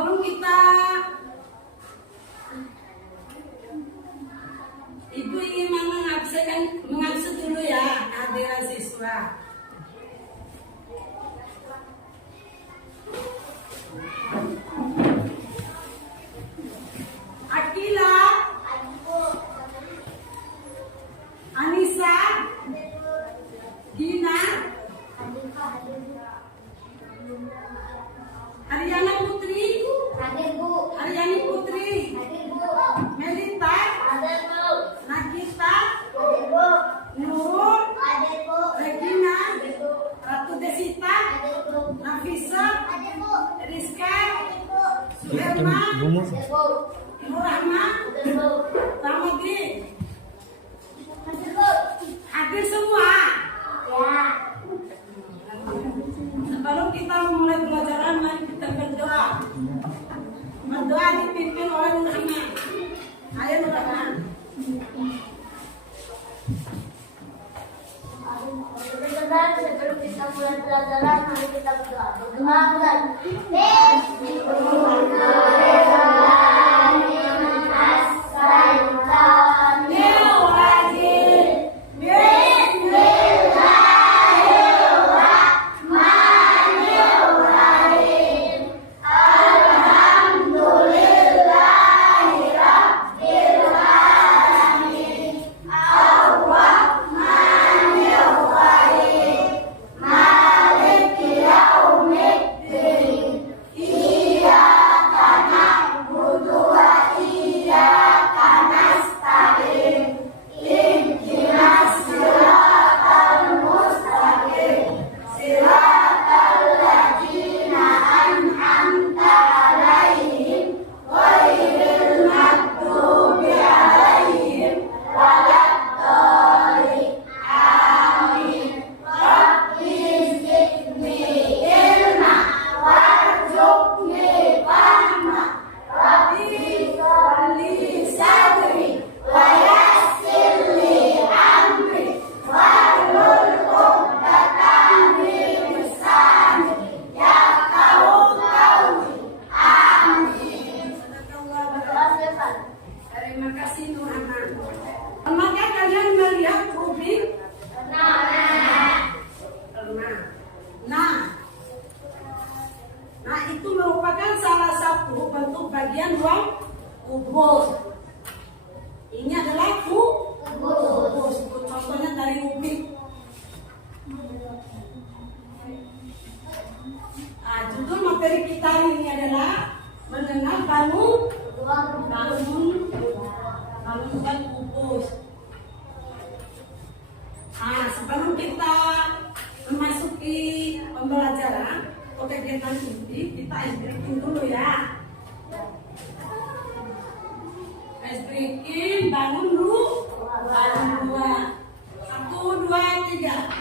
Sebelum kita, Ibu ingin mengabsen dulu ya kehadiran siswa. Akila, Anissa, Gina, Ariana Putri, Aryani Putri, Melita, Nakita, Nur, Regina, Ratu Desita, Nafisa, Rizka, Suherma, Nur Rahma, Ramadi. Hadir semua. Sebelum kita memulai pelajaran, mari kita berdoa. Berdoa dipimpin oleh Nur Rahma. Ayo Nur Rahma. Sebelum kita mulai pelajaran, mari kita berdoa. Berdoa. Terima kasih Nur Rahma. Apakah kalian melihat kubik? Nah, itu merupakan salah satu bentuk bagian ruang kubus. Ini adalah kubus. Contohnya dari kubik. Judul materi kita hari ini adalah mengenal bangun kubus. Sebelum kita memasuki pembelajaran atau kegiatan ini, kita ice breaking dulu ya. Ice breaking, bangun dulu. 1, 2, 3.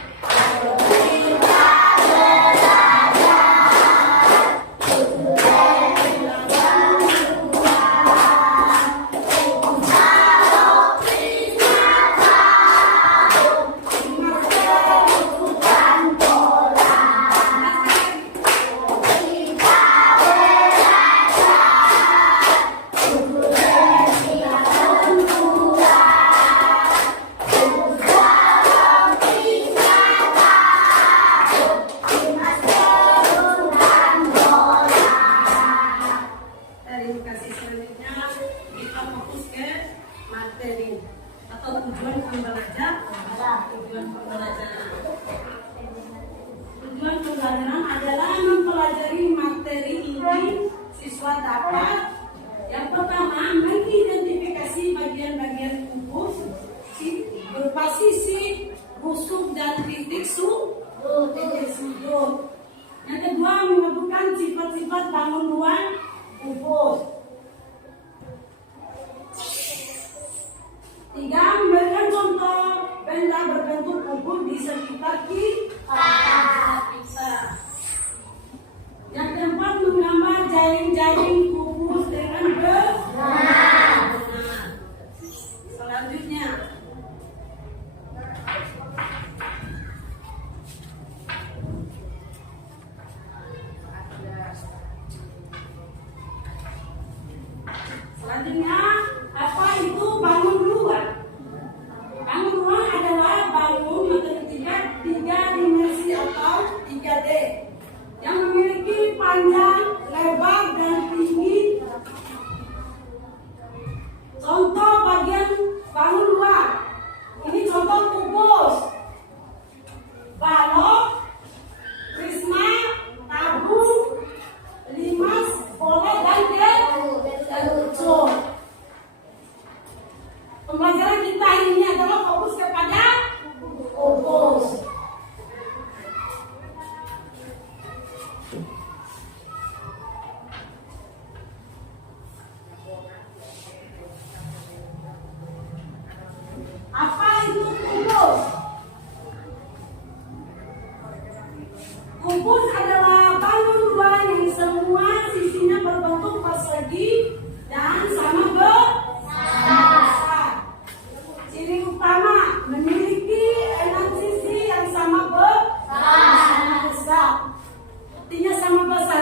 Tujuan pembelajaran adalah mempelajari materi ini. Siswa dapat yang pertama mengidentifikasi bagian-bagian kubus berupa sisi, busuk dan titik sudut. Yang kedua menyebutkan sifat-sifat bangun ruang kubus. 3. Memberikan contoh benda berbentuk kubus di sekitar kita. Yang keempat menggambar jaring-jaring kubus dengan benar. Selanjutnya Selanjutnya, apa itu bangun luar? Bangun luar adalah bangun matematika 3 dimensi atau 3D yang memiliki panjang, lebar, dan tinggi. Contoh bagian bangun luar. Ini contoh kubus, balok, prisma, tabung, limas, bola, dan telur. Pembelajaran kita ini adalah fokus kepada kubus. Apa itu kubus? Kubus adalah bangun luar yang semua sisinya berbentuk persegi dan sama besar. Ciri utama memiliki 6 sisi yang sama besar. Artinya sama besar.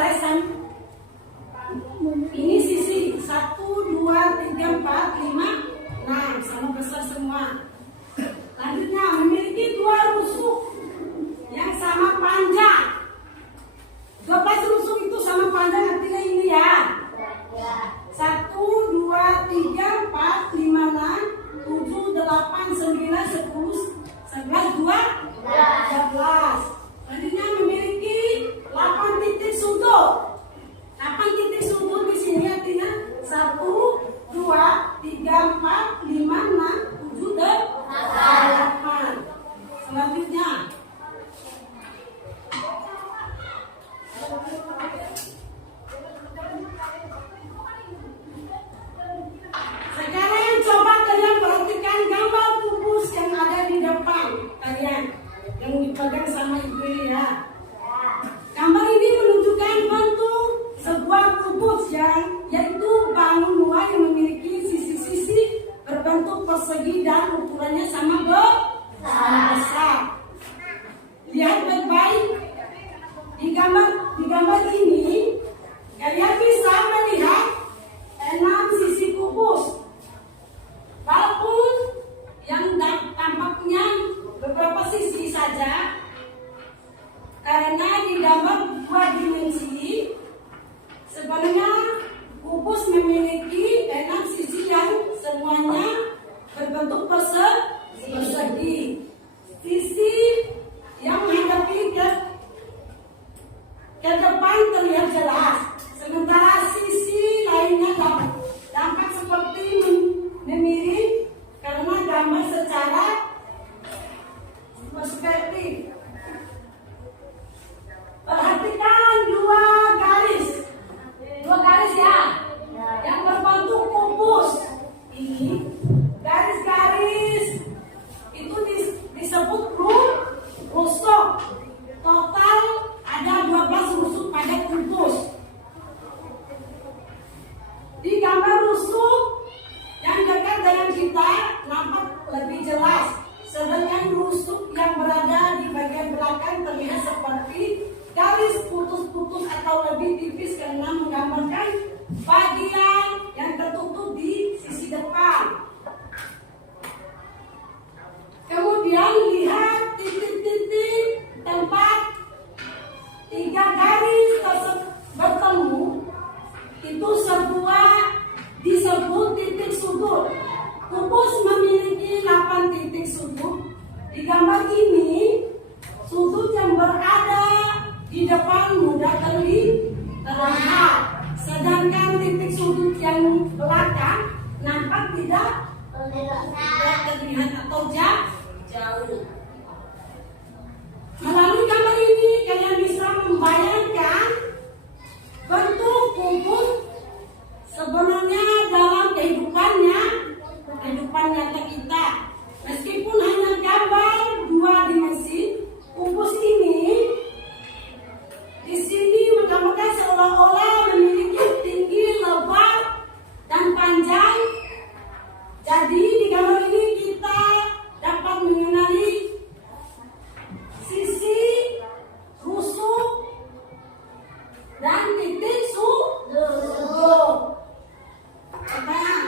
Ini sisi 1, 2, 3, 4, 5, 6 sama besar semua. Selanjutnya memiliki 2 rusuk yang sama panjang. 12 rusuk itu sama panjang, artinya ini ya. 1, 2, 3, 4, 5, 6, 7, 8, 9, 10, 11, 12. Selanjutnya memiliki 8 titik sudut. 8 titik sudut di sini artinya 1, 2, 3, 4, 5, 6, 7, 8. Selanjutnya sekarang coba kalian perhatikan gambar kubus yang ada di depan kalian yang dipegang sama ibu ini ya. Gambar ini menunjukkan bentuk sebuah kubus yaitu bangun luar yang memiliki sisi-sisi berbentuk persegi dan ukurannya sama besar. Lihat baik-baik di gambar ini kalian bisa melihat 6 sisi kubus. Walaupun yang tampaknya beberapa sisi saja, karena di gambar 2 dimensi sebenarnya kubus memiliki 6 sisi yang semuanya berbentuk persegi. Sisi yang menghadapi ke depan terlihat jelas, sementara sisi lainnya tampak seperti mirip karena gambar secara perspektif. Perhatikan 2 garis ya, yang berbentuk kubus. Ini garis-garis itu disebut rusuk. Total ada 12 rusuk pada kubus. Di gambar rusuk yang dekat dengan kita nampak lebih jelas, sedangkan rusuk yang berada di bagian belakang terlihat seperti garis putus-putus atau lebih tipis karena menggambarkan bagian yang tertutup di sisi depan. Kemudian lihat titik-titik tempat 3 garis tersebut bertemu, itu disebut titik sudut. Kubus memiliki 8 titik sudut. Di gambar ini sudut yang berada di depan mudah terlihat, sedangkan titik sudut yang belakang nampak tidak terlihat atau jauh. Melalui gambar ini kalian bisa membayangkan bentuk kubus sebenarnya dalam kehidupan nyata kita. Meskipun hanya gambar 2 dimensi, kubus ini di sini menggambarkan seolah-olah memiliki tinggi, lebar, dan panjang. Jadi di gambar ini kita dapat mengenali sisi, rusuk, dan titik sudut. Pertanyaan,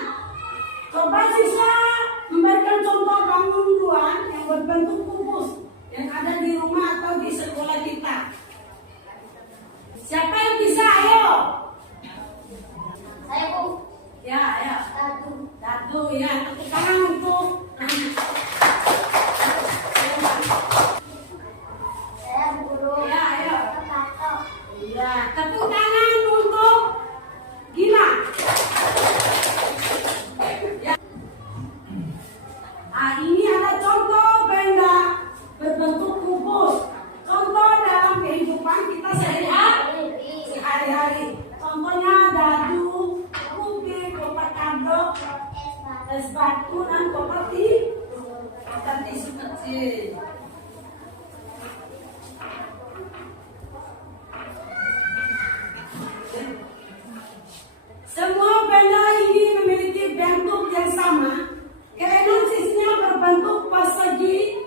Ya, tepuk tangan untuk Gina. Ya. Nah, ini ada contoh benda berbentuk kubus. Contoh dalam kehidupan kita sehari-hari. Contohnya dadu, kubik, kotak kardok, es batu, dan kotak tisu kecil. Semua benda ini memiliki bentuk yang sama. Kelainan sisinya berbentuk persegi,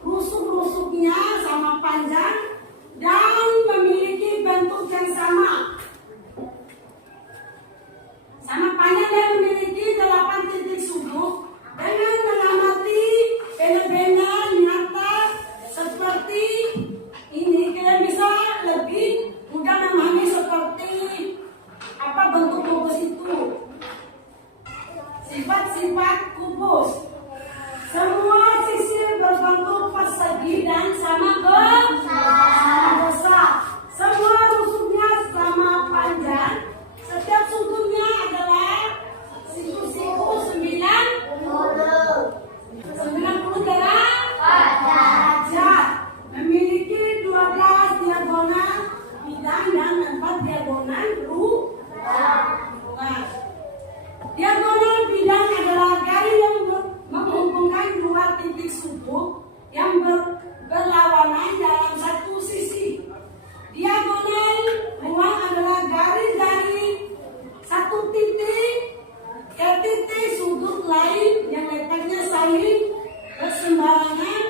rusuk-rusuknya sama panjang, dan memiliki bentuk yang sama. Sama panjang dan memiliki 8 titik sudut. Dengan mengamati benda-benda nyata seperti ini, kalian bisa lebih mudah memahami seperti apa bentuk kubus itu. Sifat-sifat kubus. Semua sisi berbentuk persegi dan sama besar. Semua rusuknya sama panjang. Setiap sudutnya adalah siku-siku 90 derajat. Memiliki 12 diagonal bidang dan 4 diagonal ruas. Diagonal bidang adalah garis yang menghubungkan dua titik sudut yang berlawanan dalam satu sisi. Diagonal ruang adalah garis dari satu titik ke titik sudut lain yang letaknya saling berseberangan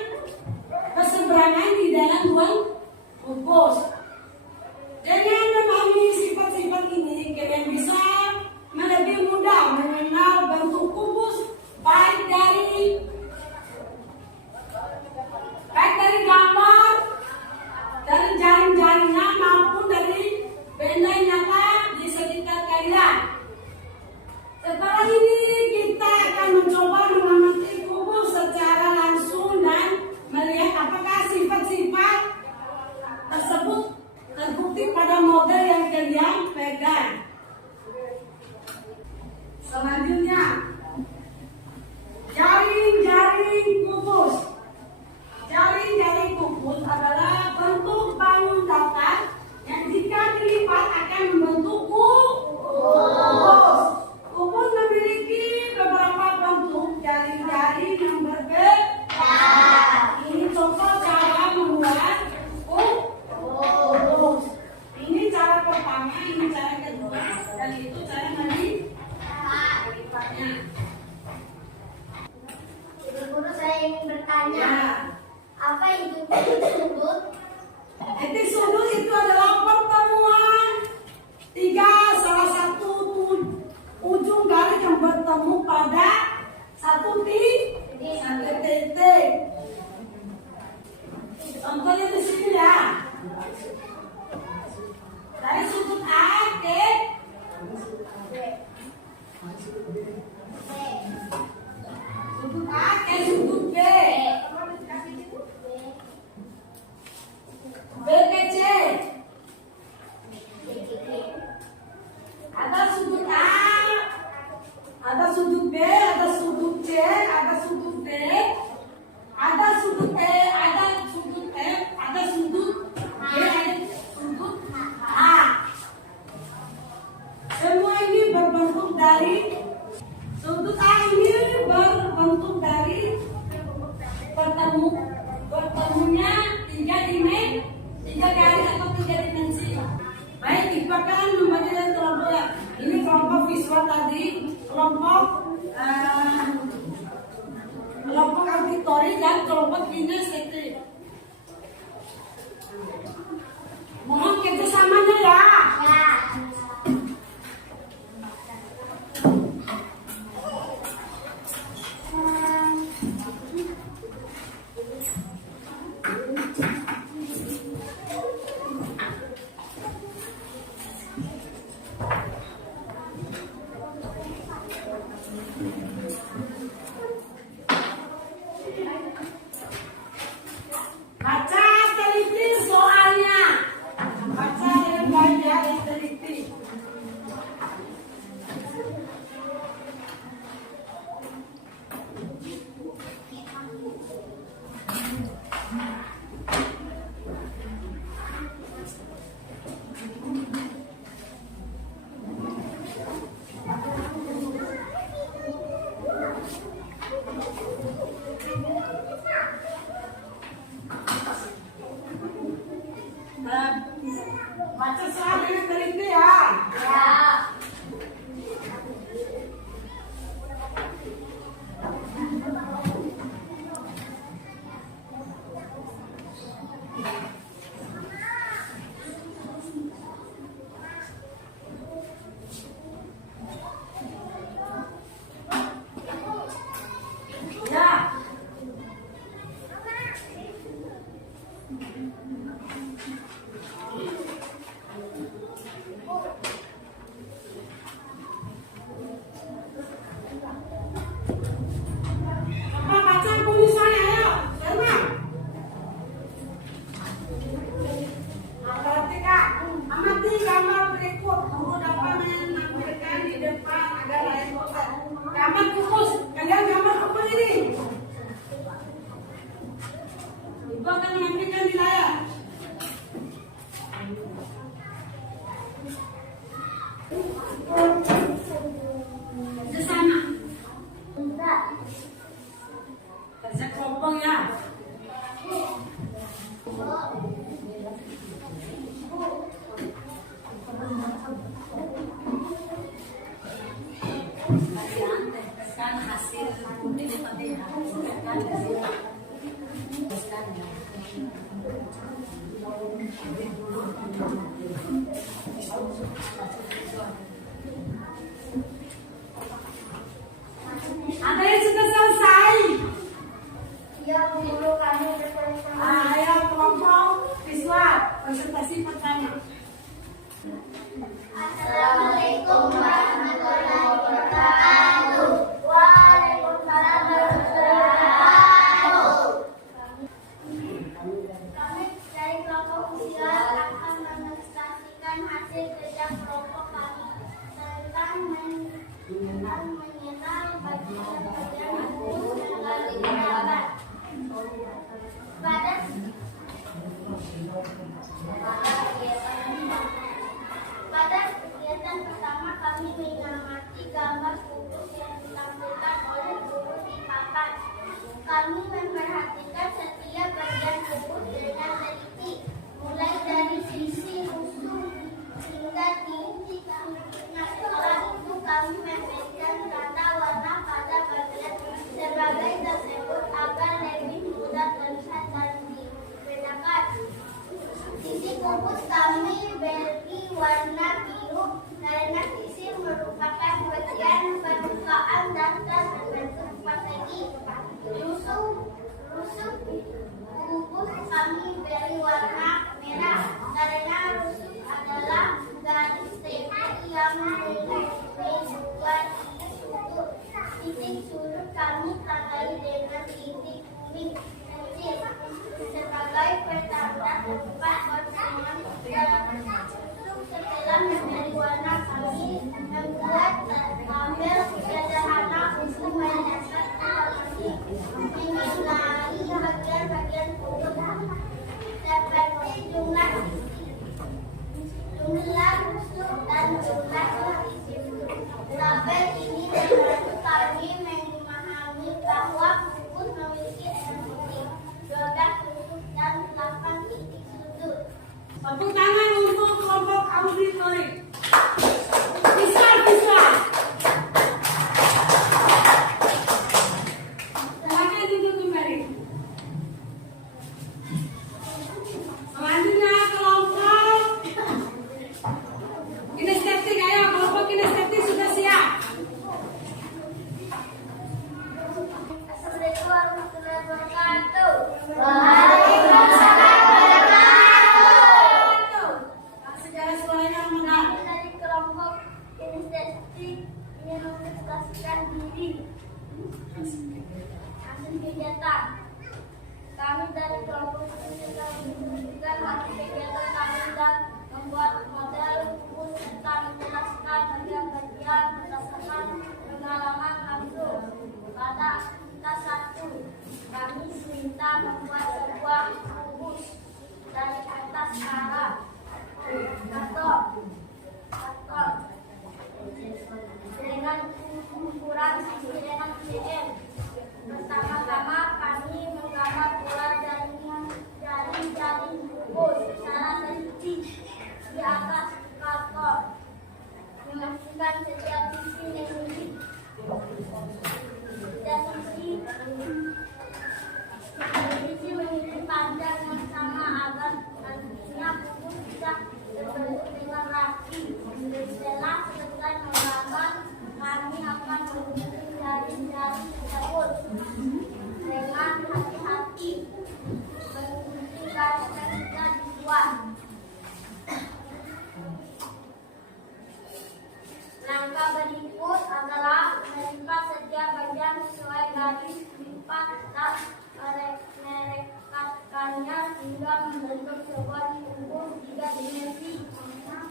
di dalam ruang kubus. Dengan memahami sifat-sifat ini, kalian bisa lebih mudah mengenal bentuk kubus baik dari gambar, dari jaring-jaringnya maupun dari benda nyata di sekitar kalian. Setelah ini kita akan mencoba mengamati kubus secara langsung dan melihat apakah sifat-sifat tersebut terbukti pada model yang kalian pegang. Selanjutnya, jaring-jaring kubus. Jaring-jaring kubus adalah bentuk bangun datar yang jika dilipat akan membentuk kubus. Kubus memiliki beberapa bentuk jaring-jaring yang berbeda. Ini contoh cara membuat kubus. Ini cara pertama, ini cara kedua, dan itu cara melipatnya. Guru, saya ingin bertanya, Ya. apa itu titik sudut? Titik sudut itu adalah pertemuan salah satu ujung garis yang bertemu pada satu titik. Contohnya di sini ya. Dari sudut A ke sudut A ke sudut B. B ke C. Ada sudut A, ada sudut B, ada sudut C, ada sudut D, ada sudut E, ada sudut F, ada sudut G, ada sudut H. Semua ini berbentuk dari sudut A ini berbentuk dari bertemunya tiga garis atau 3 dimensi. Baik, kita akan membagi dari kelompok ya. Ini kelompok visual tadi, kelompok auditori dan kelompok kinestetik. Mohon kerjasamanya ya. Baca teliti soalnya. Baca soal dengan teliti ya. Ya. Ya. Apa baca tulisannya ayo, Herman. Perhatikan, amati gambar berikut. Guru dapat menampilkan di depan agar lain bosan. Gambar kukus, kalian gambar apa ini? Ibu akan menampilkan di layar. Ke sana. Enggak. Kerja kelompok ya. Kalian tekan hasil ini tadi ya. Tekan hasil. Tekan ya. Ada yang sudah selesai. Ya, guru kami selesai. Ayo kelompok siswa konsultasi pertanyaan. Assalamualaikum warahmatullahi wabarakatuh. Waalaikumsalam warahmatullahi wabarakatuh. Kami dari kelompok usia akan mendemonstrasikan hasil kerja kelompok kami tentang menyenal bagian-bagian tubuh melalui gambar. Pada kegiatan pertama kami mengamati gambar kubus yang ditampilkan oleh guru di papan. Kami memperhatikan setiap bagian kubus dengan teliti, mulai dari sisi rusuk hingga titik. Setelah itu kami memberikan tanda warna pada bagian sebagai tersebut agar lebih mudah terlihat dan dibedakan. Sisi kubus kami beri warna biru karena sisi merupakan bagian permukaan dan terbentuk persegi. Rusuk kubus kami beri warna merah karena rusuk adalah garis tepi yang membuat sudut. Titik sudut kami tandai dengan titik kuning kecil sebagai pertanda tempat pertemuan dan setelah memberi warna kami membuat tabel sederhana untuk mendeteksi mengenai bagian-bagian kubus seperti jumlah rusuk dan jumlah isi. Tabel ini membantu kami memahami bahwa kubus memiliki 12 rusuk dan 8 titik sudut. Tepuk tangan untuk kelompok auditorik. Siswa. Silakan duduk kembali. Selanjutnya kelompok kinestetik. Ayo kelompok kinestetik sudah siap. Assalamualaikum warahmatullahi wabarakatuh. Segala suaranya mendengar. Kami dari kelompok kinestetik mendemonstrasikan diri. Hasil kegiatan. Kami dari kelompok kinestetik menunjukkan hasil kegiatan kami dan membuat model kubus serta menjelaskan bagian-bagian berdasarkan pengalaman langsung. Pada aktivitas 1, kami diminta membuat sebuah kubus dari kertas karton. Dengan ukuran sisi dengan cm. Pertama-tama kami menggambar pola jaring kubus secara teliti. Di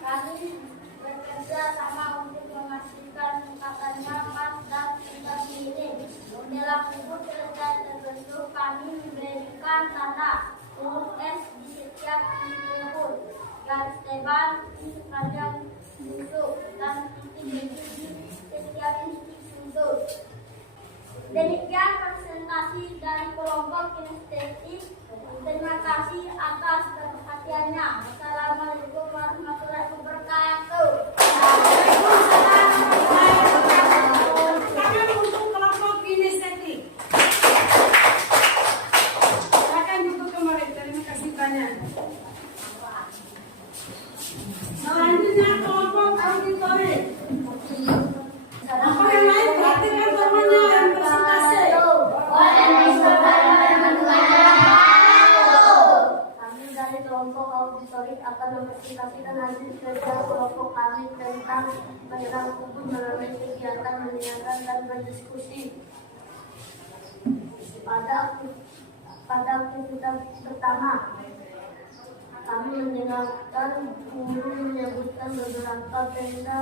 Kami bekerja sama untuk memastikan tingkatannya pas dan tidak miring. Dalam kubur selesai terbentuk, kami memberikan tanda huruf S di setiap titik kubur, garis tebal di sepanjang busuk, dan titik di setiap titik sudut. Demikian presentasi dari kelompok kinestetik. Terima kasih atas perhatiannya. Assalamualaikum warahmatullahi wabarakatuh. Silakan untuk kelompok kinestetik. Silakan duduk kembali. Terima kasih banyak. Selanjutnya kelompok auditori. Apa yang lain perhatikan temannya yang presentasi. Kami dari kelompok auditori akan mempresentasikan hasil kerja kelompok kami tentang menyerang kubur melalui kegiatan mendengarkan dan berdiskusi. Pada aktivitas pertama, kami mendengarkan guru menyebutkan beberapa benda,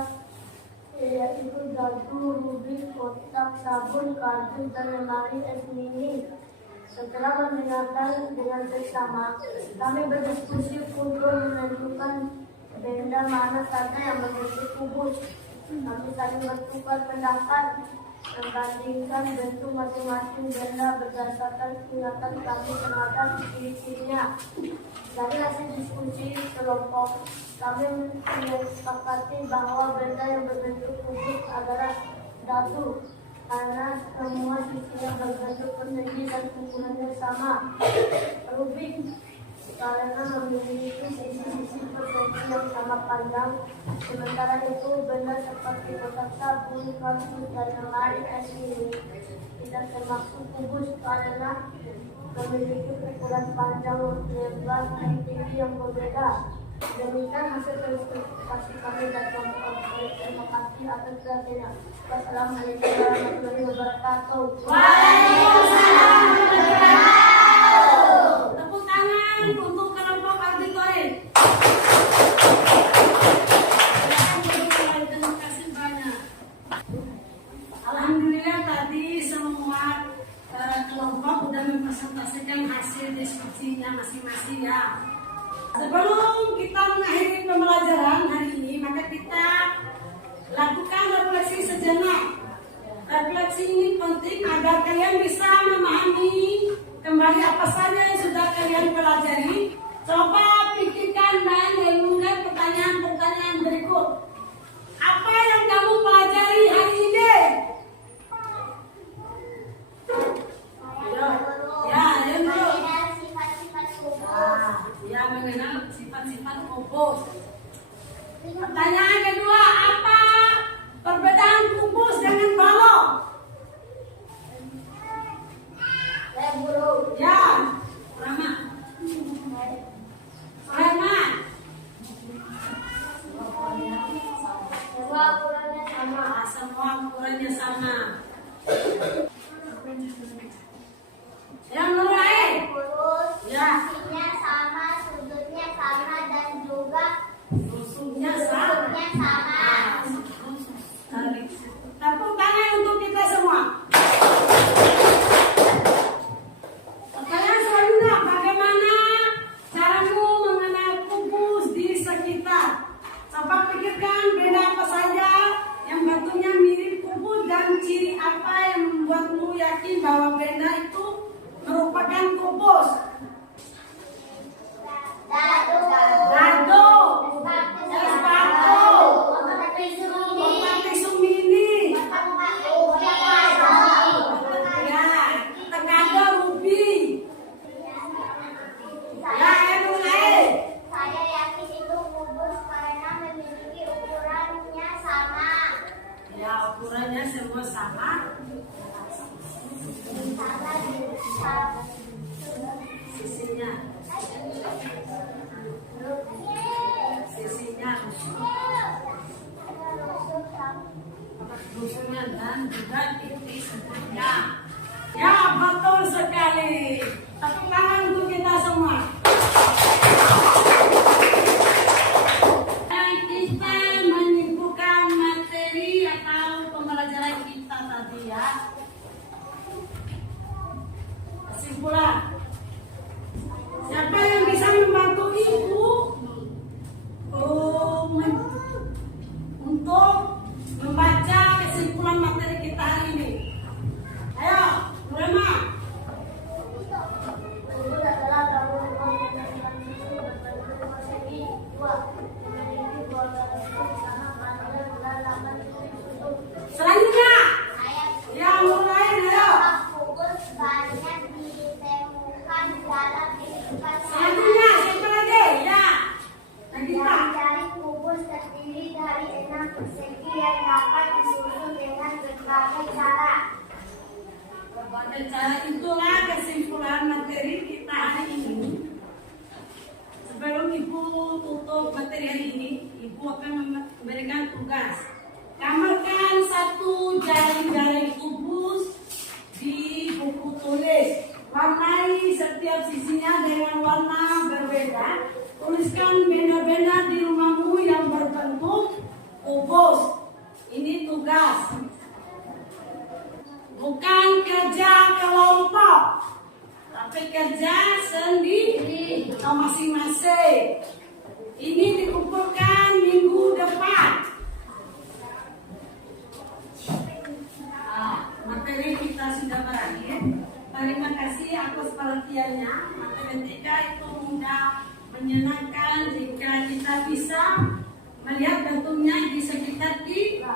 yaitu garpu, rubik, kotak, sabun, kardus, dan lemari es mini. Setelah mendengarkan dengan seksama, kami berdiskusi untuk menentukan benda mana saja yang membentuk kubur. Kami saling bertukar pendapat, membandingkan bentuk masing-masing benda berdasarkan ingatan kami terhadap ciri-cirinya. Dari hasil diskusi kelompok, kami menyepakati bahwa benda yang berbentuk kubur adalah dadu, karena semua sisinya berbentuk persegi dan ukurannya sama. Rubik, karena memiliki sisi-sisi persegi yang sama panjang. Sementara itu, benda seperti kotak sabun, kardus, dan lemari es ini tidak termasuk kubus karena memiliki ukuran panjang, lebar, dan tinggi yang berbeda. Demikian hasil presentasi kami dari kelompok. Terima kasih atas perhatiannya. Wassalamualaikum warahmatullahi wabarakatuh. Waalaikumsalam warahmatullahi wabarakatuh. Tepuk tangan untuk kelompok auditori. Terima kasih banyak. Alhamdulillah tadi semua kelompok sudah mempresentasikan hasil diskusinya masing-masing ya. Sebelum kita mengakhiri pembelajaran hari ini, maka kita lakukan refleksi sejenak. Refleksi ini penting agar kalian bisa memahami kembali apa saja yang sudah kalian pelajari. Coba pikirkan dan renungkan pertanyaan-pertanyaan berikut. Apa yang kamu pelajari hari ini? Yang dulu. Ya, mengenal sifat-sifat kubus. Pertanyaan kedua, apa perbedaan kubus dengan balok? Ya, Rama. Sulaiman. Semua ukurannya sama. Semua ukurannya sama. Yang lain? Lurus, Ya. sisinya sama, sudutnya sama, dan juga Rusuknya sama. bentuknya sama. Tepuk tangan untuk kita semua. Pertanyaan selanjutnya, bagaimana caramu mengenal kubus di sekitar? Coba pikirkan benda apa saja yang bentuknya mirip kubus dan ciri apa yang membuatmu yakin bahwa benda itu merupakan kubus. Dadu, Dado, sepatu, kotak tisu mini, ya, tenaga rubi, ya, yang lain. Saya yakin itu kubus karena memiliki ukurannya sama. Ya, ukurannya semua sama. Sisinya rusuknya dan juga titik sempitnya. Ya, betul sekali. Tepuk tangan untuk kita semua. Yang untuk membaca kesimpulan materi kita hari ini. Ayo, Nurema. Kubus adalah tabung konvensional susu berbentuk persegi dua, memiliki dua garis sama panjang dan 8 susu. Selanjutnya, yang mulai ayo. Kubus banyak ditemukan dalam kehidupan Selanjutnya, siapa lagi? Ya, Nagita. Jari kubus terdiri dari 6 persegi yang dapat disusun dengan berbagai cara. Berbagai cara itulah kesimpulan materi kita hari ini. Sebelum Ibu tutup materi hari ini, Ibu akan memberikan tugas. Gambarkan satu jaring-jaring kubus di buku tulis. Warnai setiap sisinya dengan warna berbeda. Tuliskan benda-benda di rumahmu yang berbentuk kubus. Ini tugas. Bukan kerja kelompok, tapi kerja sendiri atau masing-masing. Ini dikumpulkan minggu depan. Materi kita sudah berakhir. Terima kasih atas perhatiannya. Matematika itu mudah, menyenangkan jika kita bisa melihat bentuknya di sekitar kita.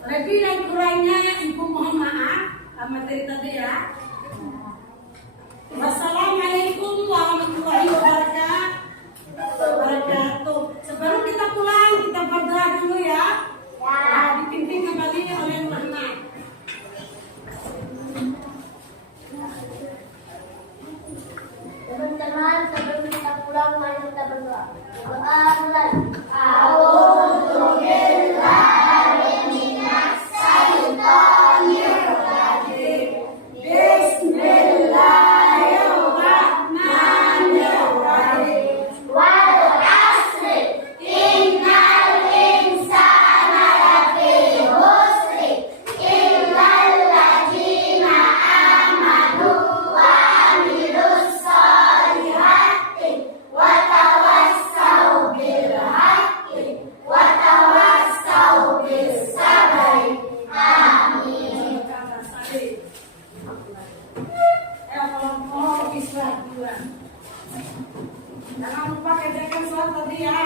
Lebih dan kurangnya Ibu mohon maaf materi tadi ya. Wassalamualaikum warahmatullahi wabarakatuh. Sebelum kita pulang kita berdoa dulu ya. Dipimpin kembali oleh Rahmat. Teman-teman, sebelum kita pulang, mari kita berdoa. Berdoa mulai. Jangan lupa kerjakan soal tadi ya.